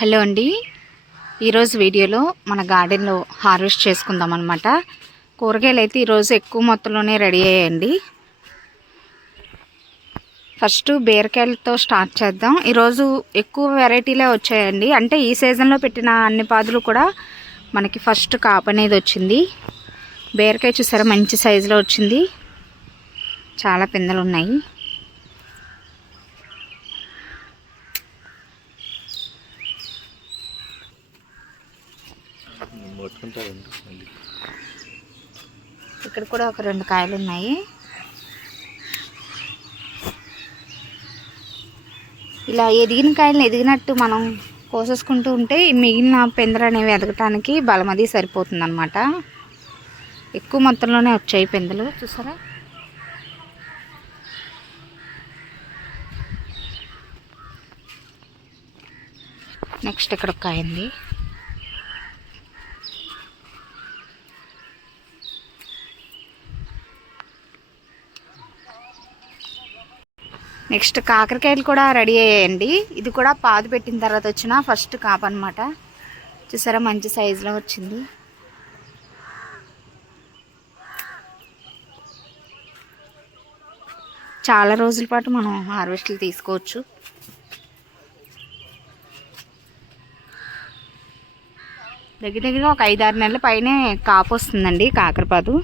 Hello అండి. ఈరోజు వీడియోలో మన గార్డెన్లో హార్వెస్ట్ చేసుకుందాం అనమాట కూరగాయలు అయితే ఈరోజు ఎక్కువ మొత్తంలోనే రెడీ అయ్యాయండి. ఫస్ట్ బీరకాయలతో స్టార్ట్ చేద్దాం. ఈరోజు ఎక్కువ వెరైటీలే వచ్చాయండి. అంటే ఈ సీజన్లో పెట్టిన అన్ని పాదులు కూడా మనకి ఫస్ట్ కాపు అనేది వచ్చింది. బీరకాయ చూసారా మంచి సైజులో వచ్చింది. చాలా పిందెలు ఉన్నాయి పట్టుకుంటారండి మళ్ళీ ఇక్కడ కూడా ఒక రెండు కాయలు ఉన్నాయి ఇలా ఎదిగిన కాయలను ఎదిగినట్టు మనం కోసేసుకుంటూ ఉంటే మిగిలిన పెందలు అనేవి ఎదగటానికి బలమది సరిపోతుంది అనమాట ఎక్కువ మొత్తంలోనే వచ్చాయి పెందలు చూసారా? నెక్స్ట్ ఇక్కడ ఒక కాయ ఉంది. నెక్స్ట్ కాకరకాయలు కూడా రెడీ అయ్యాయండి. ఇది కూడా పాదు పెట్టిన తర్వాత వచ్చిన ఫస్ట్ కాప్ అనమాట చూసారా మంచి సైజులో వచ్చింది. చాలా రోజుల పాటు మనం హార్వెస్ట్లు తీసుకోవచ్చు. దగ్గర దగ్గర ఒక ఐదారు నెలల పైనే కాపు వస్తుందండి కాకరపాదు.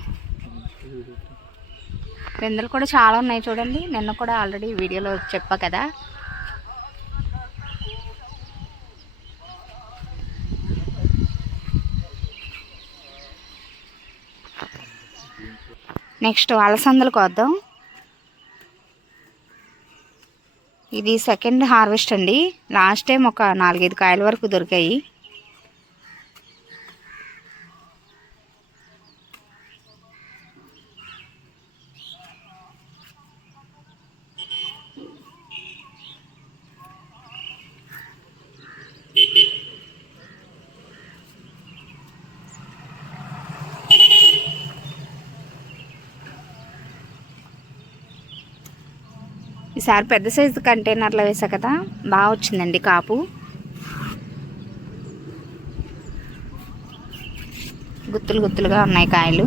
పెందలు కూడా చాలా ఉన్నాయి చూడండి. నిన్న కూడా ఆల్రెడీ వీడియోలో చెప్పా కదా. నెక్స్ట్ అలసందలు కోద్దాం ఇది సెకండ్ హార్వెస్ట్ అండి. లాస్ట్ టైం ఒక నాలుగైదు కాయల వరకు దొరికాయి. ఈసారి పెద్ద సైజు కంటైనర్లో వేసా కదా బాగా వచ్చిందండి కాపు. గుత్తులు గుత్తులుగా ఉన్నాయి కాయలు.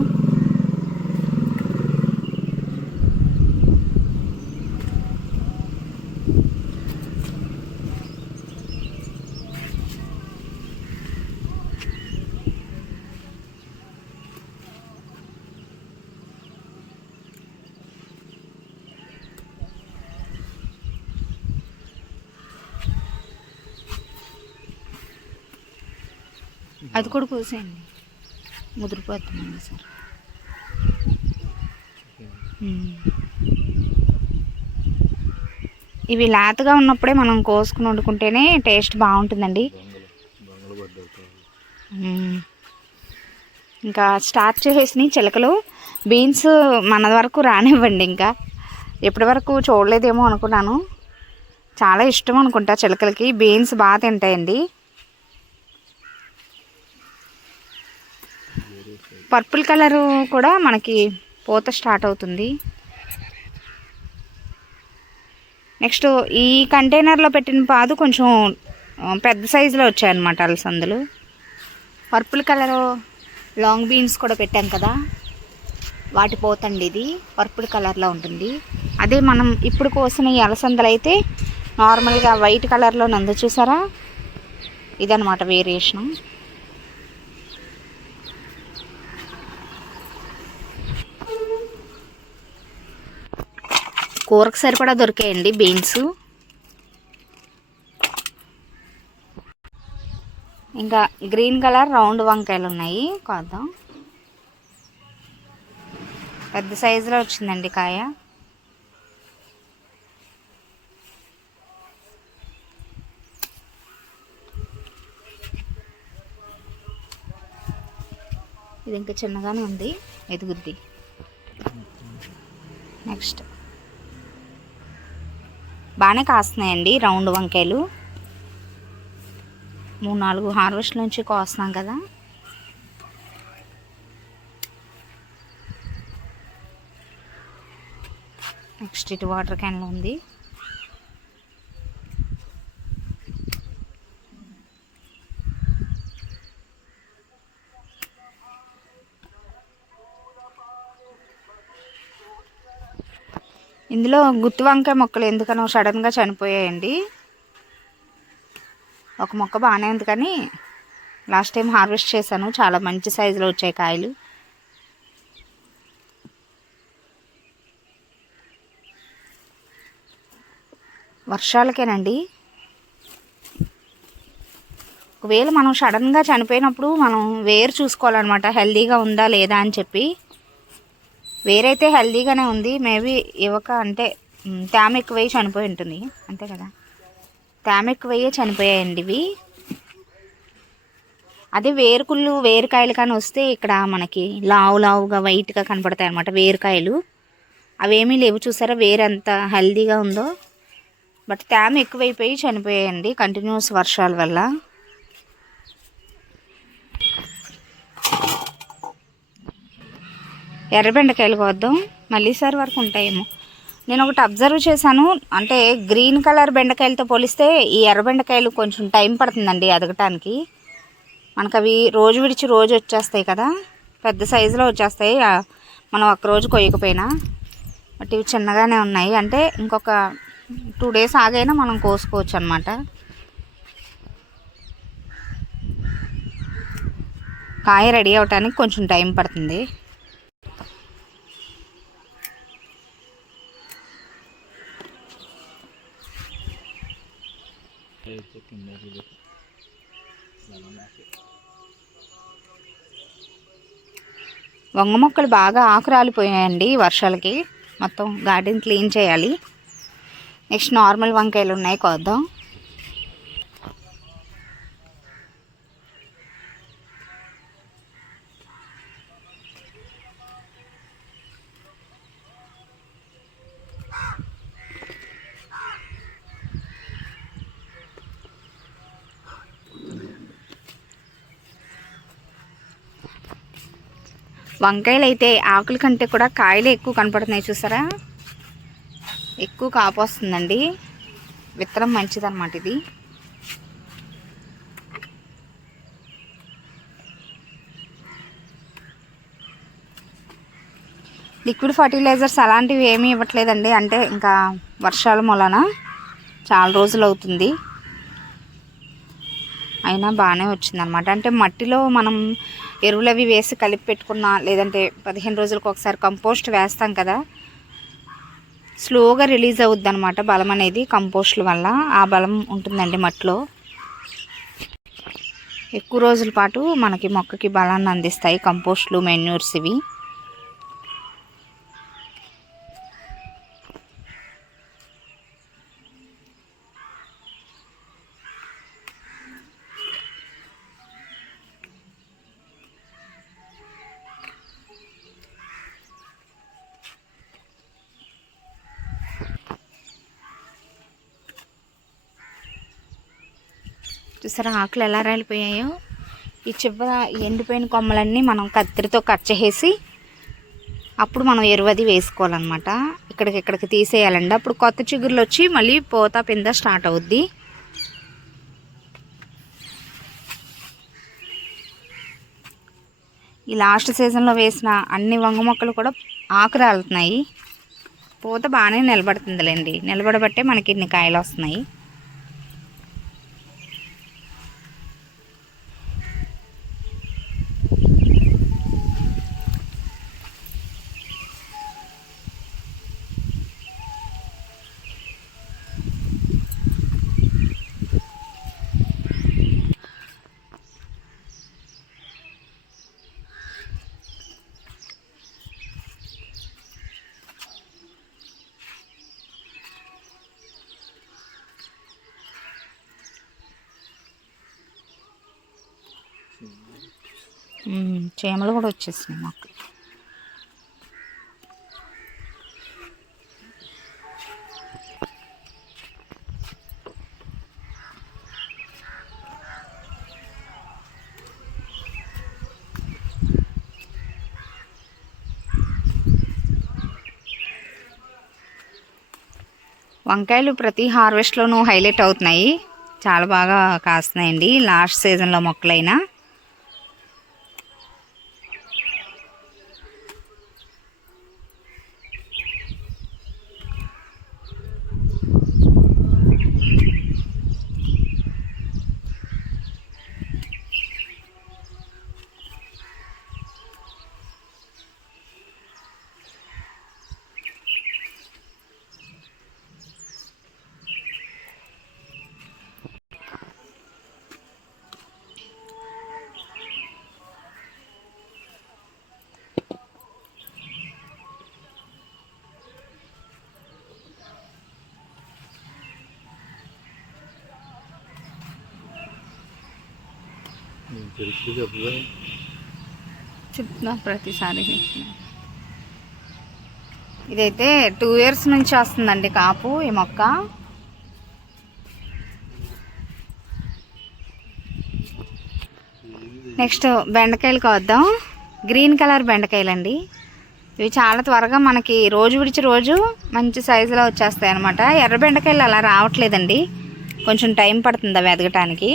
అది కూడా కోసేయండి ముదిరిపోతుందండి సార్. ఇవి లేతగా ఉన్నప్పుడే మనం కోసుకుని వండుకుంటేనే టేస్ట్ బాగుంటుందండి. ఇంకా స్టార్ట్ చేసేసినాయి చిలకలు. బీన్స్ మన వరకు రానివ్వండి ఇంకా. ఎప్పటి వరకు చూడలేదేమో అనుకున్నాను. చాలా ఇష్టం అనుకుంటా చిలకలకి. బీన్స్ బాగా తింటాయండి. పర్పుల్ కలరు కూడా మనకి పూత స్టార్ట్ అవుతుంది. నెక్స్ట్ ఈ కంటైనర్లో పెట్టిన పాదు కొంచెం పెద్ద సైజులో వచ్చాయన్నమాట అలసందులు పర్పుల్ కలరు లాంగ్ బీన్స్ కూడా పెట్టాం కదా. వాటి పోతండి ఇది. పర్పుల్ కలర్లో ఉంటుంది. అదే మనం ఇప్పుడు కోసిన ఈ అలసందలు అయితే నార్మల్గా వైట్ కలర్లో నందు చూసారా? ఇదనమాట వేరియేషను. కూరకు సరిపడా దొరికాయండి బీన్స్. ఇంకా గ్రీన్ కలర్ రౌండ్ వంకాయలు ఉన్నాయి. కోద్దాం. పెద్ద సైజులో వచ్చిందండి కాయ. ఇది ఇంకా చిన్నగానే ఉంది. ఎదుగుద్ది. నెక్స్ట్. బాగానే కాస్తున్నాయండి రౌండ్ వంకాయలు. మూడు నాలుగు హార్వెస్ట్ నుంచి కోస్తున్నాం కదా. నెక్స్ట్ ఇటు వాటర్ క్యాన్లో ఉంది. ఇందులో గుత్తి వంకాయ మొక్కలు ఎందుకనో సడన్గా చనిపోయాయండి. ఒక మొక్క బాగానే ఉంది కానీ లాస్ట్ టైం హార్వెస్ట్ చేశాను. చాలా మంచి సైజులో వచ్చాయి కాయలు. వర్షాలకేనండి. ఒకవేళ మనం సడన్గా చనిపోయినప్పుడు మనం వేరు చూసుకోవాలన్నమాట. హెల్దీగా ఉందా లేదా అని చెప్పి. వేరైతే హెల్దీగానే ఉంది మేబీ ఇవ్వక అంటే తేమ ఎక్కువయ్యి చనిపోయి ఉంటుంది. అంతే కదా? తేమ ఎక్కువయ్యే చనిపోయాయండి ఇవి. అదే వేరుకుళ్ళు వేరుకాయలు కానీ వస్తే ఇక్కడ మనకి లావు లావుగా వైట్గా కనపడతాయి అనమాట వేరుకాయలు. అవేమీ లేవు చూసారా? వేరు హెల్దీగా ఉందో. బట్ తేమ ఎక్కువైపోయి చనిపోయాయండి కంటిన్యూస్ వర్షాల వల్ల. ఎర్ర బెండకాయలు కోద్దాం మళ్ళీ సారి వరకు ఉంటాయేమో. నేను ఒకటి అబ్జర్వ్ చేశాను. అంటే గ్రీన్ కలర్ బెండకాయలతో పోలిస్తే ఈ ఎర్ర బెండకాయలు కొంచెం టైం పడుతుందండి ఎదగటానికి మనకు అవి రోజు విడిచి రోజు వచ్చేస్తాయి కదా. పెద్ద సైజులో వచ్చేస్తాయి. మనం ఒక్క రోజు కొయ్యకపోయినా. బట్ ఇవి చిన్నగానే ఉన్నాయి. అంటే ఇంకొక టూ డేస్ ఆగైనా మనం కోసుకోవచ్చు అనమాట కాయ రెడీ అవటానికి కొంచెం టైం పడుతుంది అయితే కిందకి ఇది. వంగ మొక్కలు బాగా ఆకురాలిపోయాయండి వర్షాలకి. మొత్తం గార్డెన్ క్లీన్ చేయాలి. నెక్స్ట్ నార్మల్ వంకాయలు ఉన్నాయి కొద్దాం. వంకాయలు అయితే ఆకుల కంటే కూడా కాయలు ఎక్కువ కనపడుతున్నాయి చూసారా? ఎక్కువ కాపు వస్తుందండి. విత్తనం మంచిదన్నమాట ఇది. లిక్విడ్ ఫర్టిలైజర్స్ అలాంటివి ఏమీ ఇవ్వట్లేదండి. అంటే ఇంకా వర్షాల మూలన చాలా రోజులు అవుతుంది. అయినా బాగానే వచ్చిందనమాట అంటే మట్టిలో మనం ఎరువులు అవి వేసి కలిపి పెట్టుకున్నా లేదంటే పదిహేను రోజులకు ఒకసారి కంపోస్ట్ వేస్తాం కదా. స్లోగా రిలీజ్ అవుద్ది అనమాట బలం అనేది కంపోస్ట్ల వల్ల. ఆ బలం ఉంటుందండి మట్టిలో. ఎక్కువ రోజుల పాటు మనకి మొక్కకి బలాన్ని అందిస్తాయి కంపోస్ట్లు మెన్యూర్స్ ఇవి. చూసారా ఆకులు ఎలా రాలిపోయాయో? ఈ చివర ఎండిపోయిన కొమ్మలన్నీ మనం కత్తిరితో కట్ చేసి అప్పుడు మనం ఎరువది వేసుకోవాలన్నమాట. ఇక్కడికి ఇక్కడికి తీసేయాలండి. అప్పుడు కొత్త చిగురులు వచ్చి మళ్ళీ పోత పింద స్టార్ట్ అవుద్ది. ఈ లాస్ట్ సీజన్లో వేసిన అన్ని వంగ మొక్కలు కూడా ఆకు రాలుతున్నాయి. పూత బాగానే నిలబడుతుందిలేండి. నిలబడబట్టే మనకి ఇన్ని కాయలు వస్తున్నాయి. చీమలు కూడా వచ్చేసినాయి మాకు. వంకాయలు ప్రతి హార్వెస్ట్లోనూ హైలైట్ అవుతున్నాయి. చాలా బాగా కాస్తున్నాయండి. లాస్ట్ సీజన్లో మొక్కలైనా. చెప్తున్నా ప్రతిసారి. ఇదైతే టూ ఇయర్స్ నుంచి వస్తుందండి కాపు ఈ మొక్క. నెక్స్ట్ బెండకాయలు కోద్దాం గ్రీన్ కలర్ బెండకాయలండి. ఇవి చాలా త్వరగా మనకి రోజు విడిచి రోజు మంచి సైజులో వచ్చేస్తాయి అనమాట ఎర్ర బెండకాయలు అలా రావట్లేదండి. కొంచెం టైం పడుతుంది అవి ఎదగటానికి.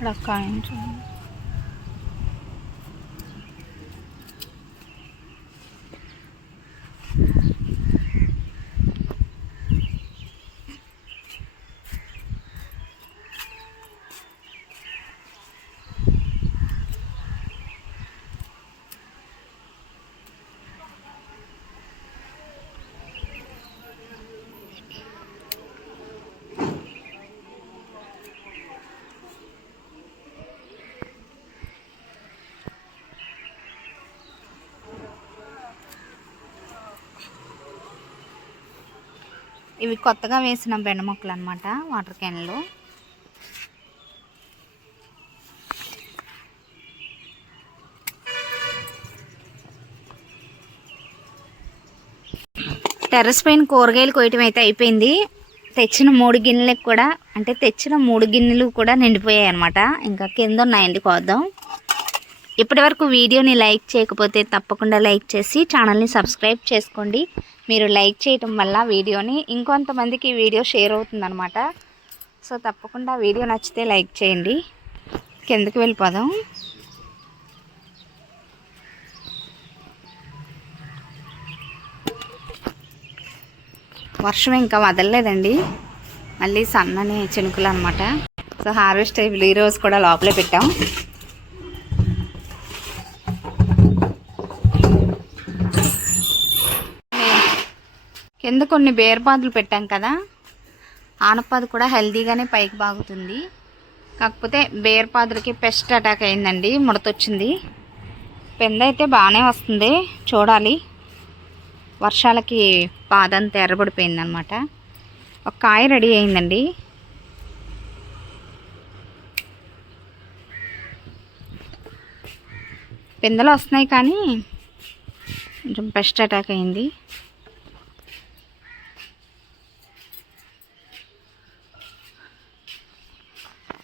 ఇక్కడ ఒక కాయం చూడండి ఇవి కొత్తగా వేసిన బెండ మొక్కలు అనమాట వాటర్ క్యాన్లు. టెర్రస్ పైన కూరగాయలు కోయటం అయితే అయిపోయింది. తెచ్చిన మూడు గిన్నెలకు కూడా అంటే తెచ్చిన మూడు గిన్నెలు కూడా నిండిపోయాయి అనమాట ఇంకా కింద ఉన్నాయండి కోద్దాం. ఇప్పటి వరకు వీడియోని లైక్ చేయకపోతే తప్పకుండా లైక్ చేసి ఛానల్ని సబ్స్క్రైబ్ చేసుకోండి. మీరు లైక్ చేయటం వల్ల వీడియోని ఇంకొంతమందికి ఈ వీడియో షేర్ అవుతుందన్నమాట. సో తప్పకుండా వీడియో నచ్చితే లైక్ చేయండి. కిందకి వెళ్ళిపోదాం. వర్షం ఇంకా వదలలేదండి. మళ్ళీ సన్నని చినుకులు అనమాట సో హార్వెస్ట్ టైపులు ఈరోజు కూడా లోపలే పెట్టాం. కింద కొన్ని బేరపాదులు పెట్టాం కదా ఆనపాదు కూడా హెల్తీగానే పైకి బాగుతుంది. కాకపోతే బేరపాదులకి పెస్ట్ అటాక్ అయిందండి ముడతొచ్చింది. పెంద అయితే బాగానే వస్తుంది చూడాలి. వర్షాలకి పాదంతా ఎర్రబడిపోయింది అనమాట ఒక కాయ రెడీ అయిందండి. పిందెలు వస్తున్నాయి కానీ కొంచెం పెస్ట్ అటాక్ అయింది.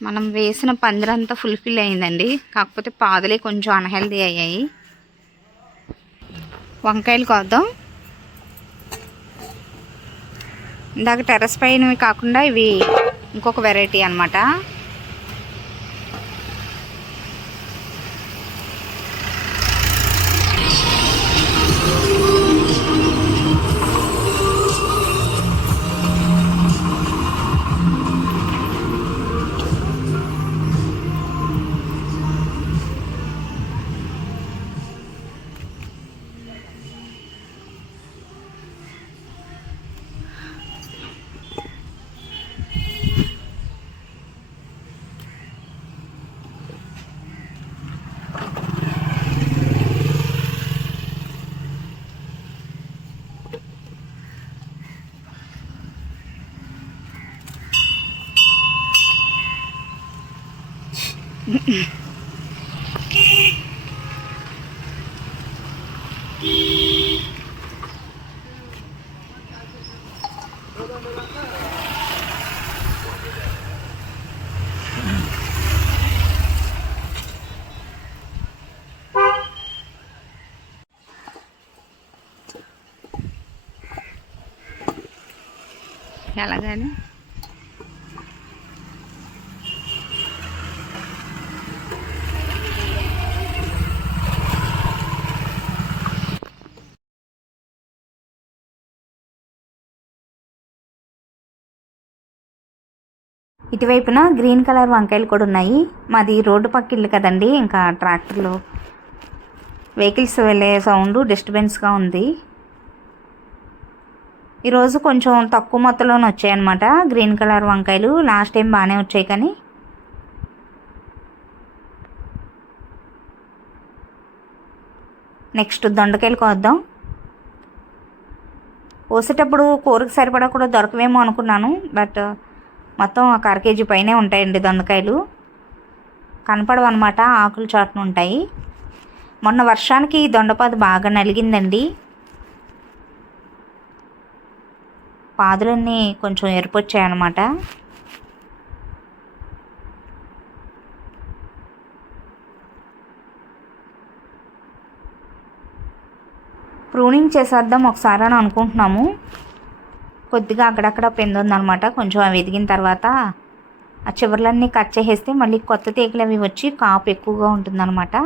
మనం వేసిన పందిరంతా ఫుల్ఫిల్ అయిందండి. కాకపోతే పాదులే కొంచెం అన్హెల్దీ అయ్యాయి. వంకాయలు కోద్దాం. ఇందాక టెర్రస్ పైనవి కాకుండా ఇవి ఇంకొక వెరైటీ అనమాట ఎలాగని ఇటువైపున గ్రీన్ కలర్ వంకాయలు కూడా ఉన్నాయి. మాది రోడ్డు పక్క ఇల్లు కదండి ఇంకా ట్రాక్టర్లు. వెహికల్స్ వెళ్ళే సౌండ్ డిస్టర్బెన్స్గా ఉంది. ఈరోజు కొంచెం తక్కువ మొత్తంలోనే వచ్చాయన్నమాట. గ్రీన్ కలర్ వంకాయలు లాస్ట్ టైం బాగానే వచ్చాయి కానీ. నెక్స్ట్ దొండకాయలు కోద్దాం. కోసేటప్పుడు కూరకు సరిపడా కూడా దొరకవేమో అనుకున్నాను బట్ మొత్తం ఒక అర కేజీ పైనే ఉంటాయండి దొండకాయలు. కనపడవు అనమాట ఆకులు చాటున ఉంటాయి. మొన్న వర్షానికి ఈ దొండపాదు బాగా నలిగిందండి. పాదులన్నీ కొంచెం ఎరుపొచ్చాయన్నమాట. ప్రూనింగ్ చేసేద్దాం ఒకసారి అని అనుకుంటున్నాము. కొద్దిగా అక్కడక్కడ పెందు ఉందన్నమాట కొంచెం అవి ఎదిగిన తర్వాత ఆ చివర్లన్నీ కట్ చేసేస్తే మళ్ళీ కొత్త తీగలు అవి వచ్చి కాపు ఎక్కువగా ఉంటుందన్నమాట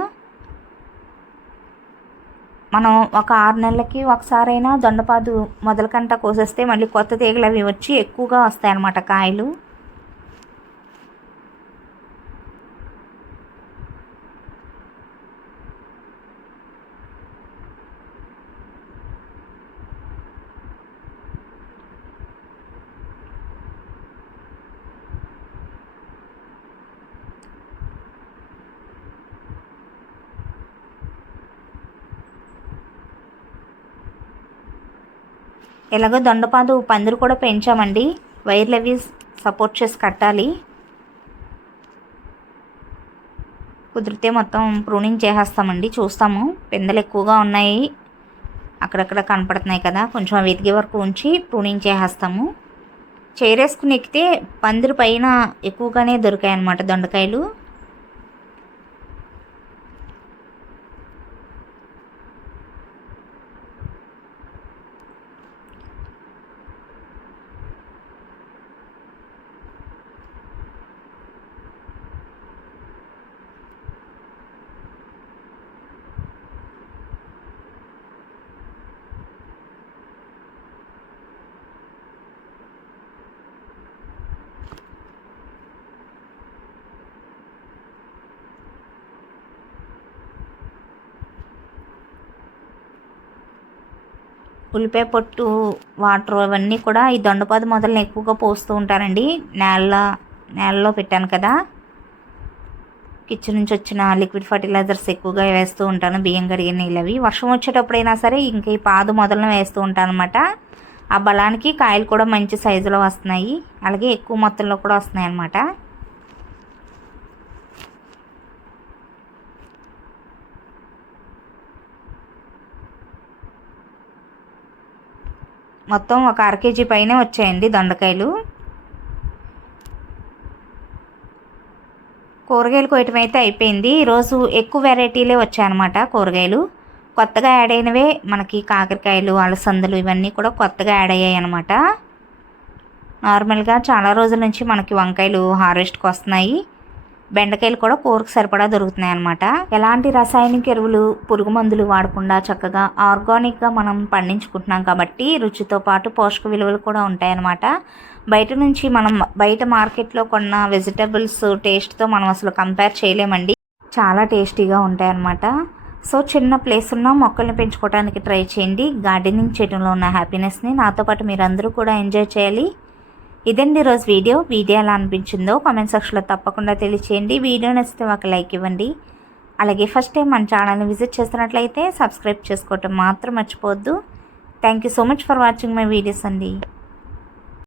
మనం ఒక ఆరు నెలలకి ఒకసారైనా దొండపాదు మొదలకంట కోసేస్తే మళ్ళీ కొత్త తీగలు అవి వచ్చి ఎక్కువగా వస్తాయన్నమాట కాయలు. ఎలాగో దొండపాదు పందిరు కూడా పెంచామండి. వైర్లు అవి సపోర్ట్ చేసి కట్టాలి. కుదిరితే మొత్తం ప్రూనింగ్ చేసేస్తామండి. చూస్తాము. పెందలు ఎక్కువగా ఉన్నాయి. అక్కడక్కడ కనపడుతున్నాయి కదా. కొంచెం వెతికే వరకు ఉంచి ప్రూనింగ్ చేసేస్తాము. చేరేసుకుని ఎక్కితే పందిరి పైన ఎక్కువగానే దొరికాయి అన్నమాట దొండకాయలు. ఉల్లిపాయ పొట్టు వాటర్ అవన్నీ కూడా ఈ దొండపాదు మొదలను ఎక్కువగా పోస్తూ ఉంటారండి. నేల నేలలో పెట్టాను కదా. కిచెన్ నుంచి వచ్చిన లిక్విడ్ ఫర్టిలైజర్స్ ఎక్కువగా వేస్తూ ఉంటాను బియ్యం కడిగిన నీళ్ళు అవి వర్షం వచ్చేటప్పుడైనా సరే ఇంక ఈ పాదు మొదలను వేస్తూ ఉంటాను అనమాట ఆ బలానికి కాయలు కూడా మంచి సైజులో వస్తున్నాయి. అలాగే ఎక్కువ మొత్తంలో కూడా వస్తున్నాయి అన్నమాట మొత్తం ఒక అర కేజీ పైనే వచ్చాయండి దొండకాయలు. కూరగాయలు కోయటం అయితే అయిపోయింది. ఈరోజు ఎక్కువ వెరైటీలే వచ్చాయన్నమాట కూరగాయలు. కొత్తగా యాడ్ అయినవే మనకి కాకరకాయలు అలసందలు ఇవన్నీ కూడా కొత్తగా యాడ్ అయ్యాయి అనమాట నార్మల్గా చాలా రోజుల నుంచి మనకి వంకాయలు హార్వెస్ట్కి వస్తున్నాయి. బెండకాయలు కూడా కూరకు సరిపడా దొరుకుతున్నాయి అనమాట ఎలాంటి రసాయనిక ఎరువులు పురుగు మందులు వాడకుండా చక్కగా ఆర్గానిక్గా మనం పండించుకుంటున్నాం కాబట్టి రుచితో పాటు పోషక విలువలు కూడా ఉంటాయన్నమాట బయట నుంచి మనం బయట మార్కెట్లో కొన్న వెజిటబుల్స్ టేస్ట్తో మనం అసలు కంపేర్ చేయలేమండి. చాలా టేస్టీగా ఉంటాయన్నమాట సో చిన్న ప్లేస్ ఉన్న మొక్కల్ని పెంచుకోవడానికి ట్రై చేయండి. గార్డెనింగ్ చేయడంలో ఉన్న హ్యాపీనెస్ని నాతో పాటు మీరందరూ కూడా ఎంజాయ్ చేయాలి. ఇదండి రోజు వీడియో? వీడియో ఎలా అనిపించిందో కామెంట్ సెక్షన్లో తప్పకుండా తెలియచేయండి. వీడియో నచ్చితే ఒక లైక్ ఇవ్వండి. అలాగే ఫస్ట్ టైం మన ఛానల్ని విజిట్ చేస్తున్నట్లయితే సబ్స్క్రైబ్ చేసుకోవటం మాత్రం మర్చిపోవద్దు. Thank you so much for watching my videos అండి.